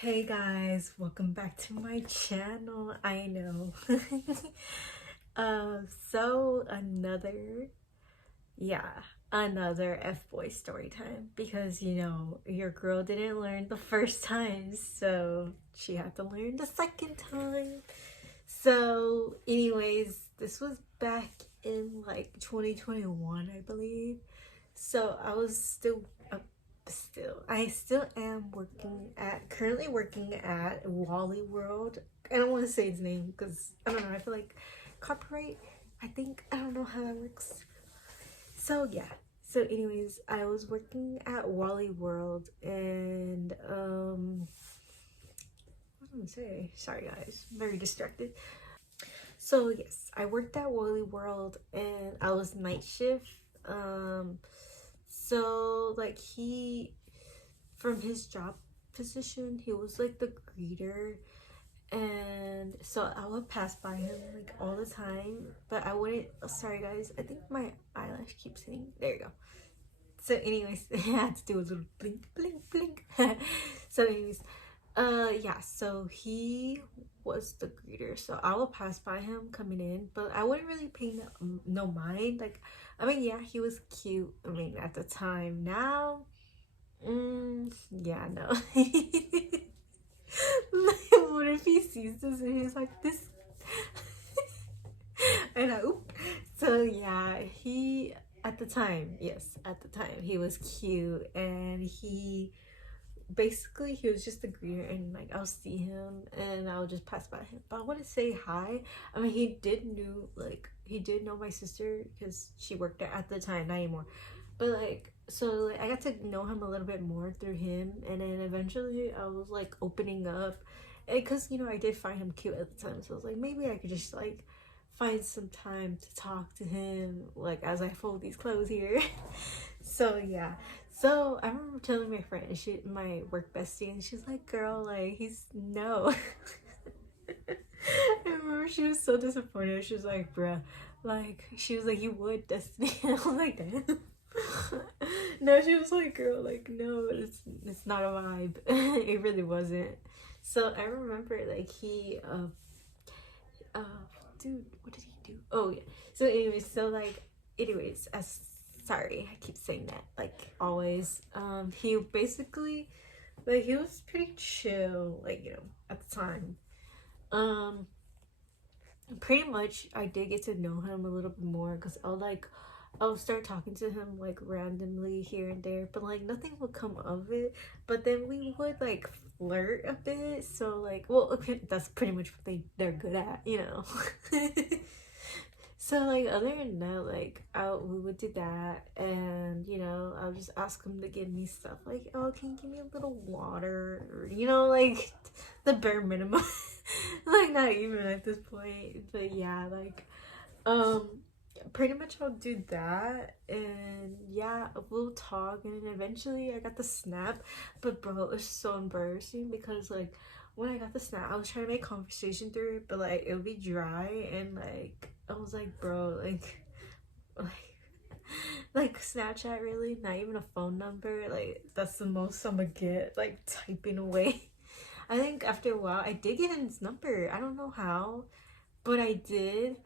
Hey guys, welcome back to my channel. I know. So another F-boy story time because your girl didn't learn the first time, so she had to learn the second time. So, anyways, this was back in like 2021, I believe. So I was I still am currently working at Wally World. I don't want to say its name because I don't know. I feel like copyright. I don't know how that works. So yeah. So anyways, I was working at Wally World and what was I gonna say? Sorry guys, I'm very distracted. So yes, I worked at Wally World and I was night shift. Um so like he from his job position, he was like the greeter, and so I would pass by him like all the time, but I wouldn't. Oh, sorry guys, I think my eyelash keeps hitting. There you go. So anyways, I had to do a little blink blink blink. So anyways, yeah, so he was the greeter, so I would pass by him coming in, but I wouldn't really pay no mind. Like, I mean, yeah, he was cute, I mean, at the time. Now yeah, no. Like, what if he sees this and he's like, this? And oop. So, yeah, at the time, he was cute and he was just a greeter, and like I'll see him and I'll just pass by him, but I wouldn't say hi. I mean, he did know my sister because she worked there at the time, not anymore, but like, so like I got to know him a little bit more through him, and then eventually I was like opening up, because I did find him cute at the time, so I was like, maybe I could just like find some time to talk to him like as I fold these clothes here. So yeah, so I remember telling my friend, my work bestie, and she's like, girl, like, he's no. I remember she was so disappointed. She was like, bruh, like, she was like, you would, Destiny. I was like, damn. No, she was like, girl, like, no, it's not a vibe. It really wasn't. So I remember like uh dude, what did he do? Oh yeah. So anyways, as sorry, I keep saying that, like always. He basically, like, he was pretty chill, like, at the time. Um Pretty much I did get to know him a little bit more because I'll start talking to him like randomly here and there, but like nothing would come of it. But then we would like flirt a bit. So like, well, okay, that's pretty much what they're good at. So like, other than that, like, we would do that, and I'll just ask him to give me stuff like, oh, can you give me a little water, or like the bare minimum. Like, not even at this point, but yeah, like, um pretty much I'll do that, and yeah, we'll talk, and then eventually I got the snap. But bro, it was so embarrassing because like when I got the snap, I was trying to make conversation through it, but like it would be dry, and like I was like, bro, like like Snapchat, really? Not even a phone number? Like, that's the most I'm gonna get, like, typing away. I think after a while I did get his number. I don't know how, but I did.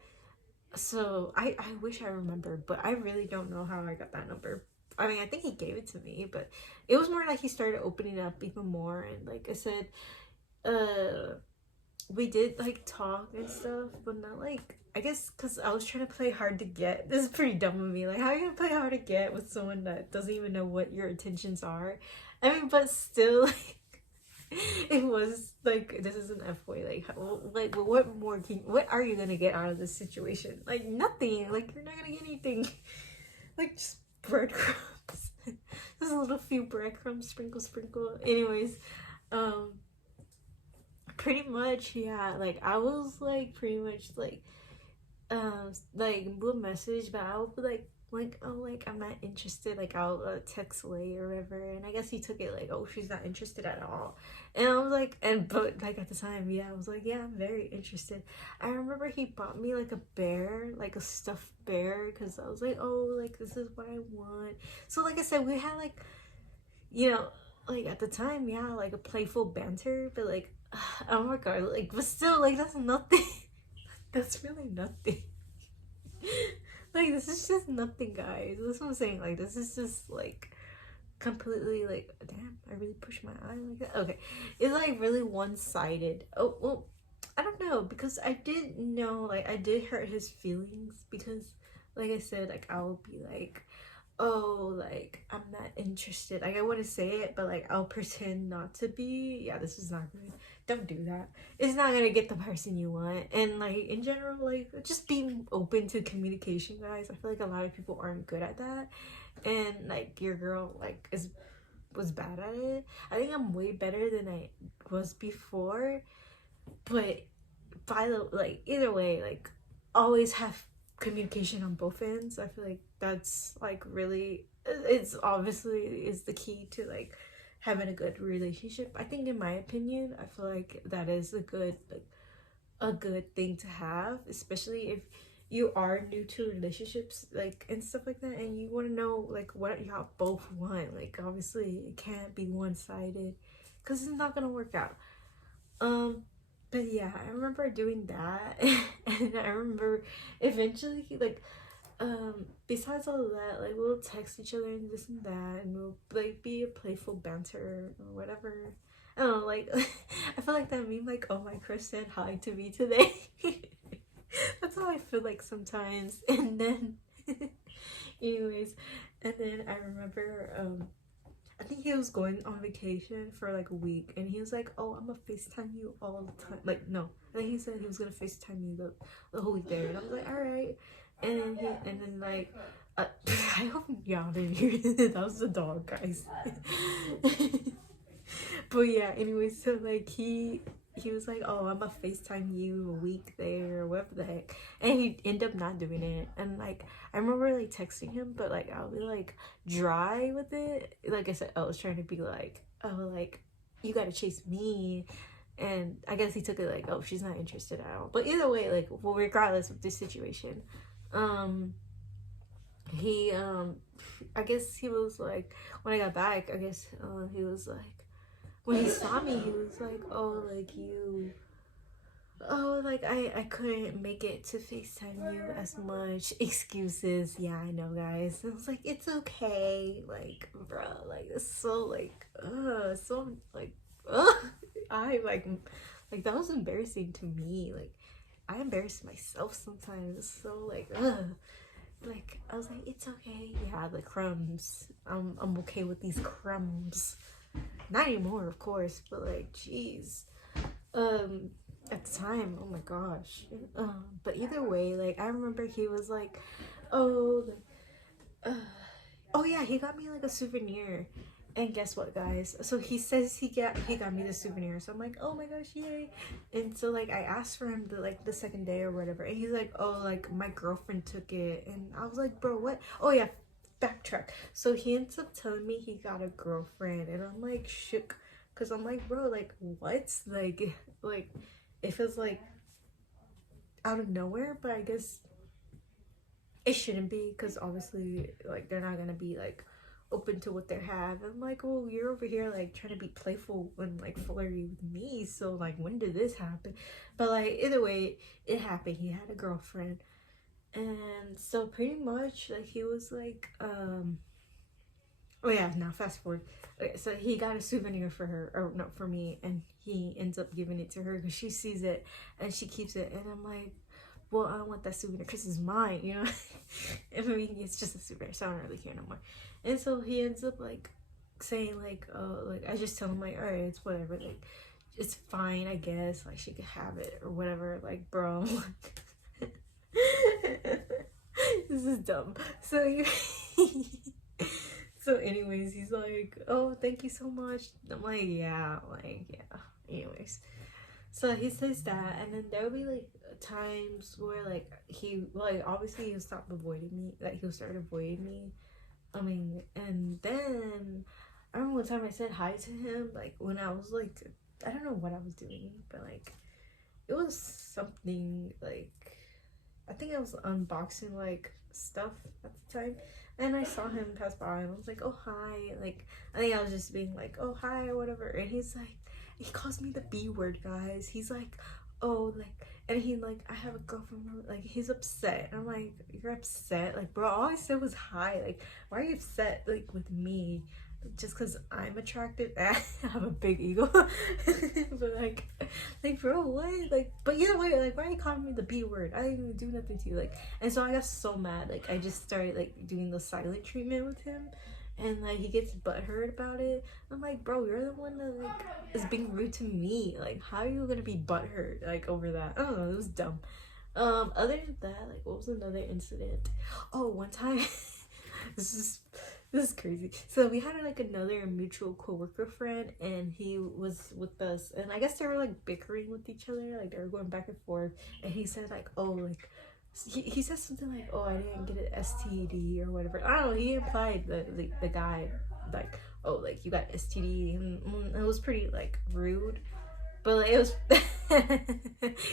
So I wish I remember, but I really don't know how I got that number. I mean, I think he gave it to me, but it was more like he started opening up even more, and like I said, uh we did like talk and stuff, but not like, I guess because I was trying to play hard to get. This is pretty dumb of me. Like, how are you gonna play hard to get with someone that doesn't even know what your intentions are? I mean, but still, like, it was like, this is an F-boy. Like, like, what are you gonna get out of this situation? Like, nothing. Like, you're not gonna get anything. Like, just breadcrumbs. Just a little few breadcrumbs, sprinkle, sprinkle. Anyways, um, pretty much, yeah. Like, I was like, pretty much like, we'll message, but I'll be like, oh, like, I'm not interested, like, I'll text away or whatever, and I guess he took it like, oh, she's not interested at all. And I was like, but like at the time, yeah, I was like, yeah, I'm very interested. I remember he bought me like a bear, like a stuffed bear, because I was like, oh, like, this is what I want. So like I said, we had like, you know like at the time, yeah, like a playful banter, but like, oh my god, like, but still, like, that's nothing. That's really nothing. Like, this is just nothing, guys. That's what I'm saying. Like, this is just like completely like, damn, I really pushed my eye like that. Okay, it's like really one-sided. Oh well, I don't know, because I did know, like, I did hurt his feelings, because like I said, like, I will be like, oh, like, I'm not interested. Like, I want to say it, but like, I'll pretend not to be. Yeah, this is not good. Don't do that. It's not gonna get the person you want. And like, in general, like, just being open to communication, guys. I feel like a lot of people aren't good at that, and like, your girl like is was bad at it. I think I'm way better than I was before, but by the, like, either way, like, always have communication on both ends. I feel like that's like really, it's obviously is the key to like having a good relationship. I think, in my opinion, I feel like that is a good, like, a good thing to have, especially if you are new to relationships, like, and stuff like that, and you want to know like what y'all both want. Like, obviously it can't be one-sided, because it's not gonna work out. um but yeah, I remember doing that. And I remember eventually, like, besides all of that, like, we'll text each other and this and that, and we'll like be a playful banter or whatever. I don't know, like, I feel like that meme, like, oh, my crush said hi to me today. That's how I feel like sometimes. And then anyways, and then I remember, I think he was going on vacation for like a week, and he was like, "Oh, I'm gonna FaceTime you all the time." Like, no, I think he said he was gonna FaceTime me the whole week there, and I was like, "All right." And then like, I hope y'all didn't hear that. That was the dog, guys. But yeah, anyway, so like, he was like, "Oh, I'm gonna FaceTime you a week there," or whatever the heck, and he ended up not doing it. And like, I remember like texting him, but like, I'll be like dry with it. Like I said, I was trying to be like, oh, like, you gotta chase me. And I guess he took it like, oh, she's not interested at all. But either way, like, well, regardless of this situation, um he I guess he was like, when I got back, I guess, he was like, when he saw me, he was like, "Oh, like, you, oh, like, I couldn't make it to FaceTime you as much." Excuses. Yeah, I know, guys. And I was like, it's okay. Like, bro, like, it's so, like, so, like, I, that was embarrassing to me. Like, I embarrass myself sometimes. So, like, like, I was like, it's okay. Yeah, the crumbs. I'm okay with these crumbs. Not anymore, of course, but like, jeez. At the time, oh my gosh. But either way, like, I remember he was like, oh, like, oh yeah, he got me like a souvenir. And guess what, guys? So he says he got me the souvenir. So I'm like, oh my gosh, yay! And so like, I asked for him the second day or whatever, and he's like, oh, like, my girlfriend took it. And I was like, bro, what? Oh yeah, backtrack. So he ends up telling me he got a girlfriend, and I'm like shook, because I'm like, bro, like, what? Like, it feels like out of nowhere, but I guess it shouldn't be, because obviously, like, they're not gonna be like open to what they have. I'm like, well, you're over here like trying to be playful and like flirty with me, so like, when did this happen? But like, either way, it happened. He had a girlfriend. And so pretty much, like, he was like, oh yeah, now fast forward. Okay, so he got a souvenir for her, or no, for me, and he ends up giving it to her because she sees it and she keeps it. And I'm like, well, I don't want that souvenir because it's mine, you know? I mean, it's just a souvenir, so I don't really care no more. And so he ends up like saying like, oh, like, I just tell him like, all right, it's whatever, like, it's fine, I guess, like, she could have it or whatever. Like, bro, this is dumb. So so anyways, he's like, oh, thank you so much. I'm like, yeah, like, yeah. Anyways, so he says that, and then there'll be like times where like, he, like, obviously he'll stop avoiding me, like, he'll start avoiding me. I mean, and then I remember one time I said hi to him, like, when I was like, I don't know what I was doing, but like, it was something like, I think I was unboxing like stuff at the time, and I saw him pass by, and I was like, oh hi, like I think I was just being like, oh hi or whatever, and he's like, he calls me the B word, guys. He's like, oh like, and he like, I have a girlfriend, like he's upset. And I'm like, you're upset, like bro, all I said was hi, like why are you upset like with me? Just because I'm attracted. I have a big ego. But like bro, what? Like, but either way, like why are you calling me the B word? I didn't even do nothing to you. Like, and so I got so mad, like I just started like doing the silent treatment with him, and like he gets butthurt about it. I'm like, bro, you're the one that like is being rude to me. Like, how are you gonna be butthurt like over that? I don't know, it was dumb. Other than that, like what was another incident? Oh, one time this is this is crazy. So we had like another mutual coworker friend, and he was with us, and I guess they were like bickering with each other, like they were going back and forth. And he said like, oh, like he said something like, oh, I didn't get an STD or whatever. I don't know. He implied the guy like, oh, like you got STD, and it was pretty like rude. But like, it was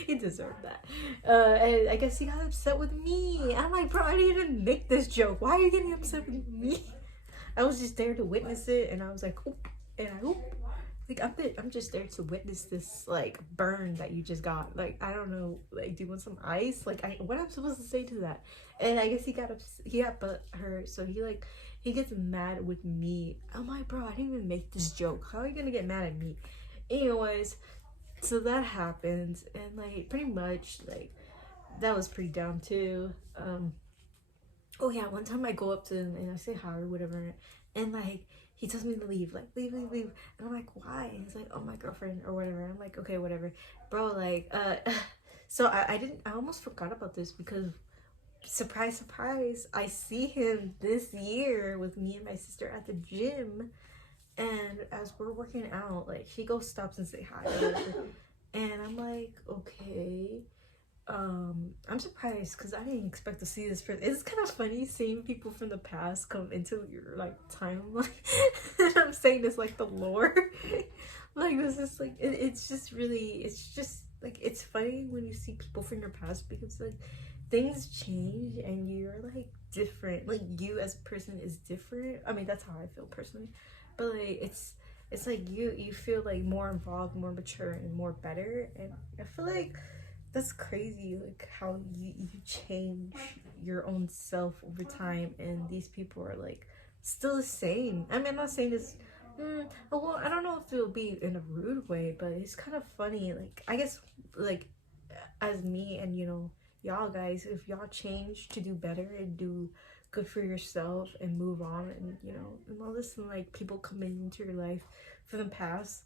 he deserved that. And I guess he got upset with me. I'm like, bro, I didn't even make this joke. Why are you getting upset with me? I was just there to witness it, and I was like, oop, and I oop. Like I'm just there to witness this like burn that you just got. Like I don't know, like do you want some ice? Like what I'm supposed to say to that? And I guess he got but hurt, so he gets mad with me. I'm like, bro, I didn't even make this joke. How are you gonna get mad at me? Anyways, so that happens, and like pretty much like that was pretty dumb too. Oh yeah, one time I go up to him and I say hi or whatever, and like he tells me to leave, like leave, leave, leave, and I'm like, why? And he's like, oh, my girlfriend or whatever. I'm like, okay, whatever, bro. Like, so I almost forgot about this because surprise, surprise, I see him this year with me and my sister at the gym, and as we're working out, like he goes stops and say hi, or whatever. And I'm like, okay. I'm surprised because I didn't expect to see this person. It's kind of funny seeing people from the past come into your like timeline. I'm saying this like the lore. Like this is like it's just really, it's just like it's funny when you see people from your past, because like things change and you're like different. Like you as a person is different. I mean, that's how I feel personally. But like it's like you feel like more involved, more mature, and more better. And I feel like that's crazy, like how you change your own self over time, and these people are like still the same. I mean, I'm not saying this well, I don't know if it'll be in a rude way, but it's kind of funny. Like I guess like as me and y'all guys, if y'all change to do better and do good for yourself and move on, and and all this, and like people come into your life from the past,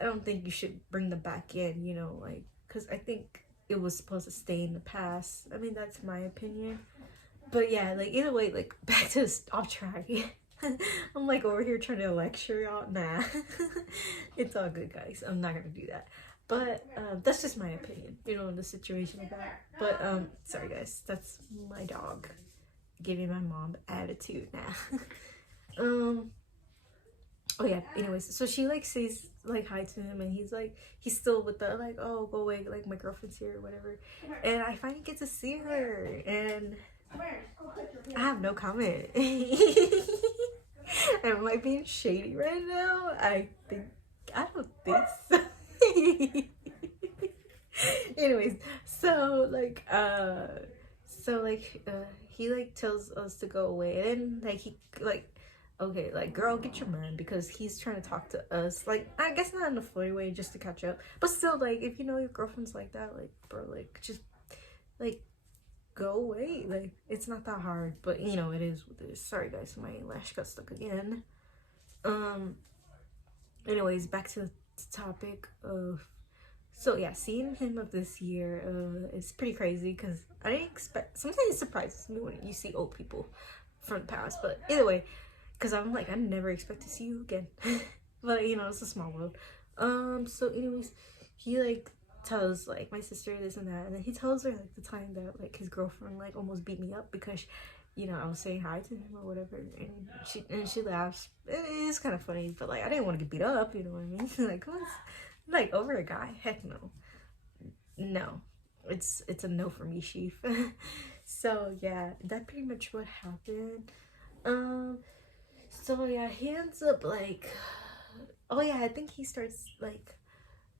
I don't think you should bring them back in, like, because I think it was supposed to stay in the past. I mean, that's my opinion. But yeah, like either way, like back to this off track. I'm like over here trying to lecture y'all. Nah, it's all good, guys. I'm not gonna do that. But that's just my opinion, in the situation of that. But sorry guys, that's my dog giving my mom attitude now. Oh yeah, anyways, so she like says like hi to him, and he's still with the like, oh, go away, like my girlfriend's here or whatever. And I finally get to see her, and I have no comment. Am I being shady right now? I don't think so. Anyways, so he like tells us to go away, and like he like, okay, like girl, get your man, because he's trying to talk to us, like I guess not in a flirty way, just to catch up, but still, like if your girlfriend's like that, like bro, like just like go away, like it's not that hard. But it is what it is. Sorry guys, my lash got stuck again. Anyways, back to the topic of, so yeah, seeing him of this year is pretty crazy, because I didn't expect, sometimes it surprises me when you see old people from the past, but either way, because I'm like, I never expect to see you again. But it's a small world. So anyways, he like tells like my sister this and that, and then he tells her like the time that like his girlfriend like almost beat me up because I was saying hi to him or whatever, and she laughs. It is kind of funny, but like I didn't want to get beat up, you know what I mean? Like what's like over a guy? Heck no. it's a no for me, Sheaf. So yeah, that pretty much what happened. Um, so yeah, he ends up like, oh yeah, I think he starts like,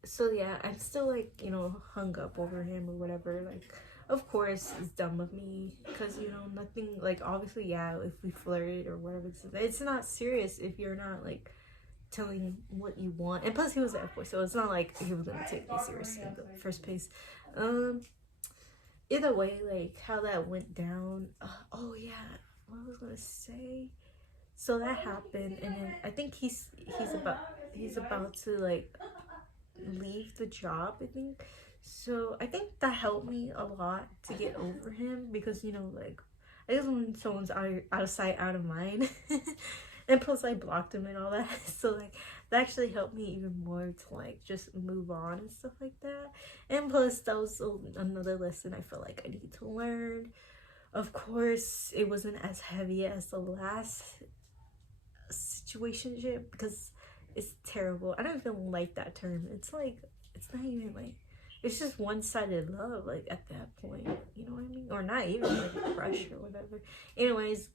so yeah, I'm still like, you know, hung up over him or whatever. Like, of course, it's dumb of me because, you know, nothing, like, obviously, yeah, if we flirted or whatever, it's not serious if you're not like telling what you want. And plus, he was an F boy, so it's not like he was gonna take me seriously in the first place. Um, Either way, like how that went down. Oh yeah, what I was gonna say. So that happened, and then I think he's about to like leave the job, I think. So I think that helped me a lot to get over him because, you know, like, I guess when someone's out of sight, out of mind, and plus I blocked him and all that, so like that actually helped me even more to like just move on and stuff like that. And plus that was another lesson I felt like I needed to learn. Of course, it wasn't as heavy as the last situationship because it's terrible. I don't even like that term. It's like, it's not even like, it's just one-sided love, like at that point, you know what I mean? Or not even like a crush or whatever. Anyways,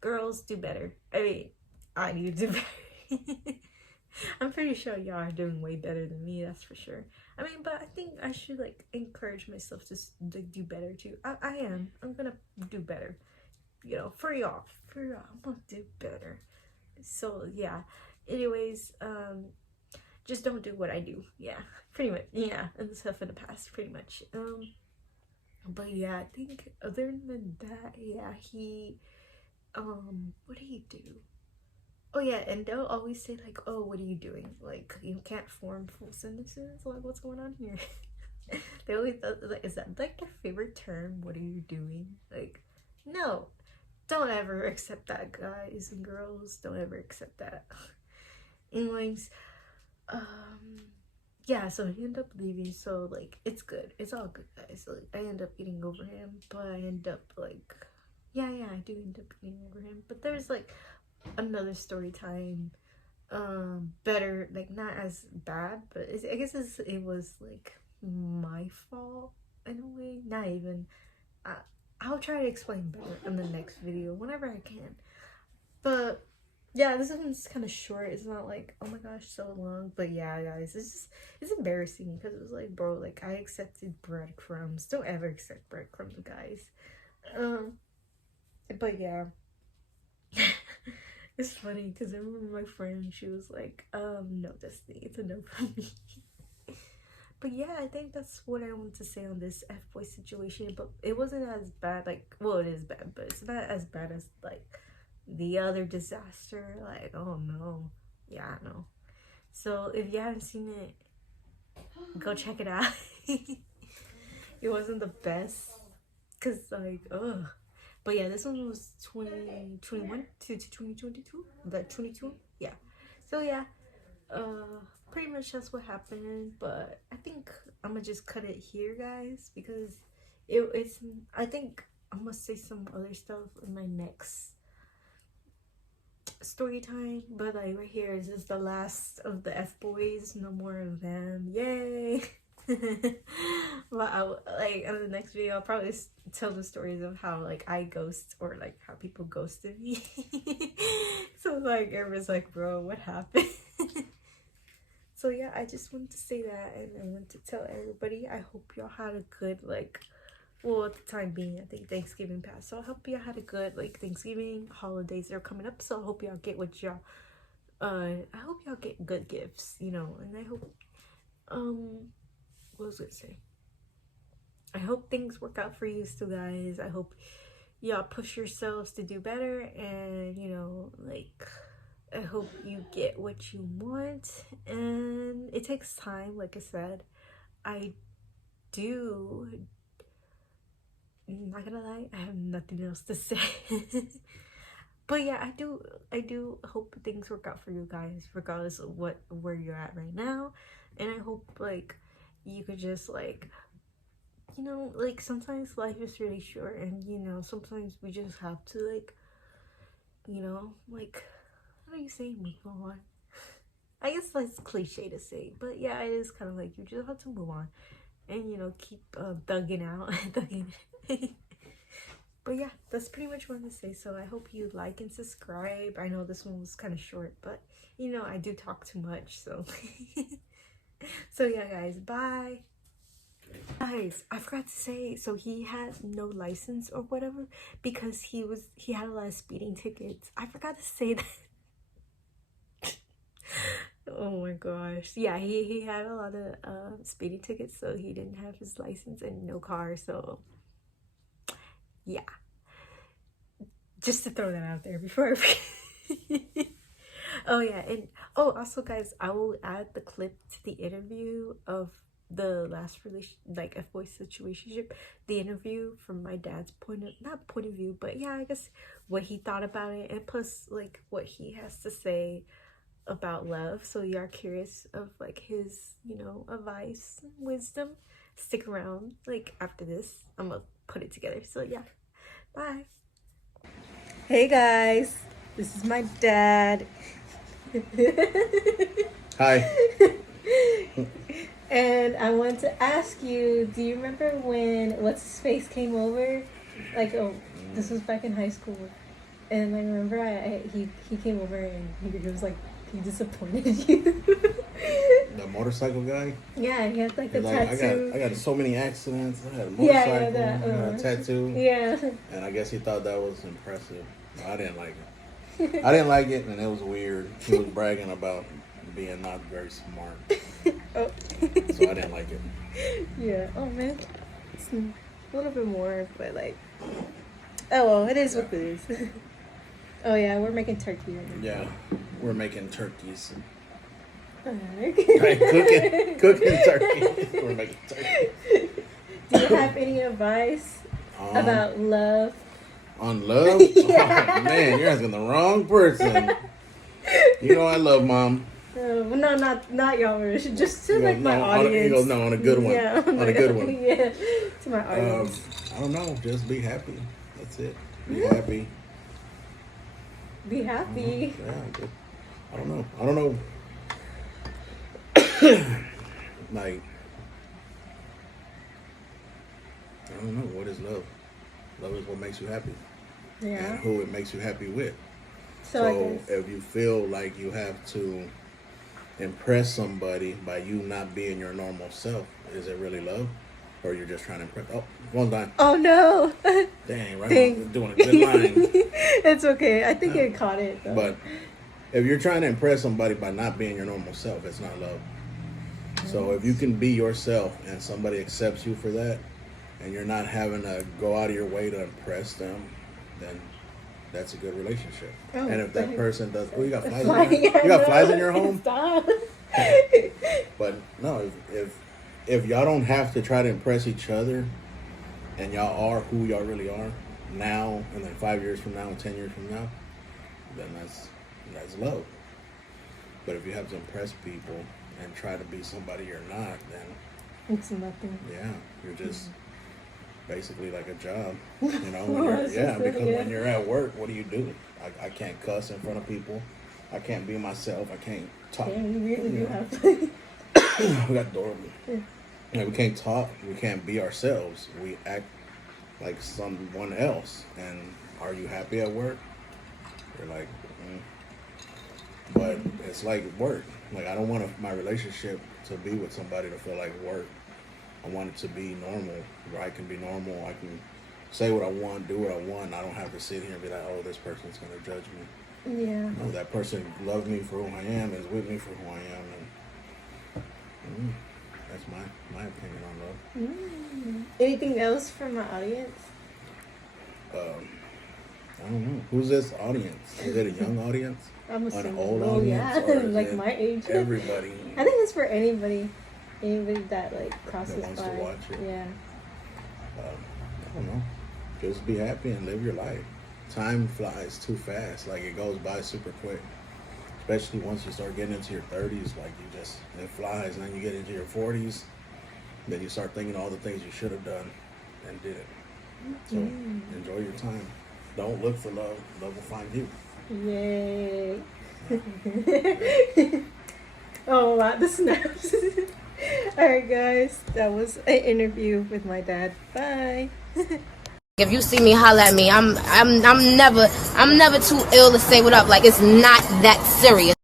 girls, do better. I mean, I need to do better. I'm pretty sure y'all are doing way better than me, that's for sure. I mean, but I think I should like encourage myself to do better too. I am. I'm gonna do better. You know, for y'all. For y'all. I'm gonna do better. So yeah. Anyways, just don't do what I do. Yeah. Pretty much. Yeah. And the stuff in the past, pretty much. But yeah, I think other than that, yeah, he what did he do? Oh yeah, and they'll always say like, "Oh, what are you doing?" Like, you can't form full sentences. Like, what's going on here? They always thought, like, is that like their favorite term? What are you doing? Like, no, don't ever accept that, guys and girls. Don't ever accept that. Anyways, yeah. So he ended up leaving. So like, it's good. It's all good, guys. So, like, I end up getting over him, but I end up like, yeah, I do end up getting over him. But there's like another story time, better, like not as bad, but I guess it was like my fault in a way. Not even. I'll try to explain better in the next video whenever I can. But yeah, this one's kind of short. It's not like, oh my gosh, so long. But yeah, guys, it's embarrassing because it was like, bro, like I accepted breadcrumbs. Don't ever accept breadcrumbs, guys. But yeah. It's funny because I remember my friend, she was like, no, Destiny, it's a no for me. But yeah, I think that's what I want to say on this F-boy situation. But it wasn't as bad, like, well, it is bad, but it's not as bad as like the other disaster. Like, oh no. Yeah, I know. So if you haven't seen it, go check it out. It wasn't the best because like, ugh. But yeah, this one was 2021 to 2022. That 22, yeah. So yeah, pretty much that's what happened. But I think I'm gonna just cut it here, guys, because it's. I think I'm gonna say some other stuff in my next story time. But like right here is just the last of the F boys. No more of them. Yay. But like in the next video I'll probably tell the stories of how like I ghost, or like how people ghosted me. So like everyone's like, bro, what happened? So yeah, I just wanted to say that, and I want to tell everybody I hope y'all had a good, like, well, at the time being, I think Thanksgiving passed, so I hope y'all had a good like Thanksgiving. Holidays are coming up, so I hope y'all get what y'all I hope y'all get good gifts, you know. And I hope what was I gonna say? I hope things work out for you still, guys. I hope y'all push yourselves to do better, and you know, like, I hope you get what you want. And it takes time, like I said. I'm not gonna lie, I have nothing else to say. But yeah, I do hope things work out for you guys, regardless of where you're at right now. And I hope like you could just like, you know, like sometimes life is really short, and you know, sometimes we just have to like, you know, like, how do you say move on? I guess that's cliche to say, but yeah, it is kind of like you just have to move on. and keep thugging out. Thugging. But yeah, that's pretty much what I'm gonna say. So I hope you like and subscribe. I know this one was kind of short, but I do talk too much, so so yeah, guys, bye. Guys, I forgot to say, so he had no license or whatever because he had a lot of speeding tickets. I forgot to say that. Oh my gosh. Yeah, he had a lot of speeding tickets, so he didn't have his license and no car, so yeah. Just to throw that out there before I forget. Oh yeah, and also guys, I will add the clip to the interview of the last F-boy situationship, the interview from my dad's not point of view, but yeah, I guess what he thought about it, and plus like what he has to say about love. So you are curious of like his advice, wisdom. Stick around, like after this I'm gonna put it together. So yeah, bye. Hey guys, this is my dad. Hi. And I want to ask you, do you remember when what's his face came over? Like, this was back in high school, and I remember he came over and he was like he disappointed you. The motorcycle guy? Yeah, he had like a like, tattoo. I got so many accidents. I had a motorcycle, I had a tattoo. Yeah. And I guess he thought that was impressive. I didn't like it. I didn't like it, and it was weird. He was bragging about being not very smart. Oh. So I didn't like it. Yeah. Oh man, it's a little bit more, but like, oh well, it is what it is. Oh yeah, we're making turkey right now. Yeah, we're making turkeys. Right, cooking turkey. We're making turkey. Do you have any advice about love? On love? Yeah. Oh, man, you're asking the wrong person. You know I love Mom. No, not y'all. Just to like my audience. On a good one. Yeah, on a good one. Yeah, to my audience. I don't know. Just be happy. That's it. Be happy. Be happy. Yeah. I don't know. Like, I don't know. What is love? Love is what makes you happy. Yeah. And who it makes you happy with. So if you feel like you have to impress somebody by you not being your normal self, is it really love? Or you're just trying to impress? Oh, one line. Oh no. Dang, right. Dang. Doing a good line. It's okay. I think it caught it though. But if you're trying to impress somebody by not being your normal self, it's not love. So if you can be yourself and somebody accepts you for that, and you're not having to go out of your way to impress them, then that's a good relationship. Oh, and if that person does, you got flies in your, you got flies in your home? Stop. But no, if y'all don't have to try to impress each other, and y'all are who y'all really are now, and then 5 years from now and 10 years from now, then that's love. But if you have to impress people and try to be somebody you're not, then it's nothing. Yeah, you're just basically like a job, because when you're at work, what do? I can't cuss in front of people. I can't be myself. I can't talk. Yeah, you really do have we got adorable. Yeah, we can't talk. We can't be ourselves. We act like someone else. And are you happy at work? You're like, But it's like work. Like, I don't want my relationship to be with somebody to feel like work. I want it to be normal, where I can be normal. I can say what I want, do what I want. I don't have to sit here and be like, oh, this person's going to judge me. Yeah. No, that person loves me for who I am, is with me for who I am. And that's my opinion on love. Anything else from my audience? I don't know. Who's this audience? Is it a young audience? I'm assuming. An old audience? Yeah, like my age. Everybody. I think it's for anybody that like crosses that wants by. to watch it. Yeah. I don't know. Just be happy and live your life. Time flies too fast. Like, it goes by super quick. Especially once you start getting into your 30s, like, it flies. And then you get into your 40s, then you start thinking all the things you should have done and did it. So enjoy your time. Don't look for love. Love will find you. Yay. Oh, wow, the snaps. Alright guys, that was an interview with my dad. Bye. If you see me, holla at me. I'm never too ill to say what up. Like, it's not that serious.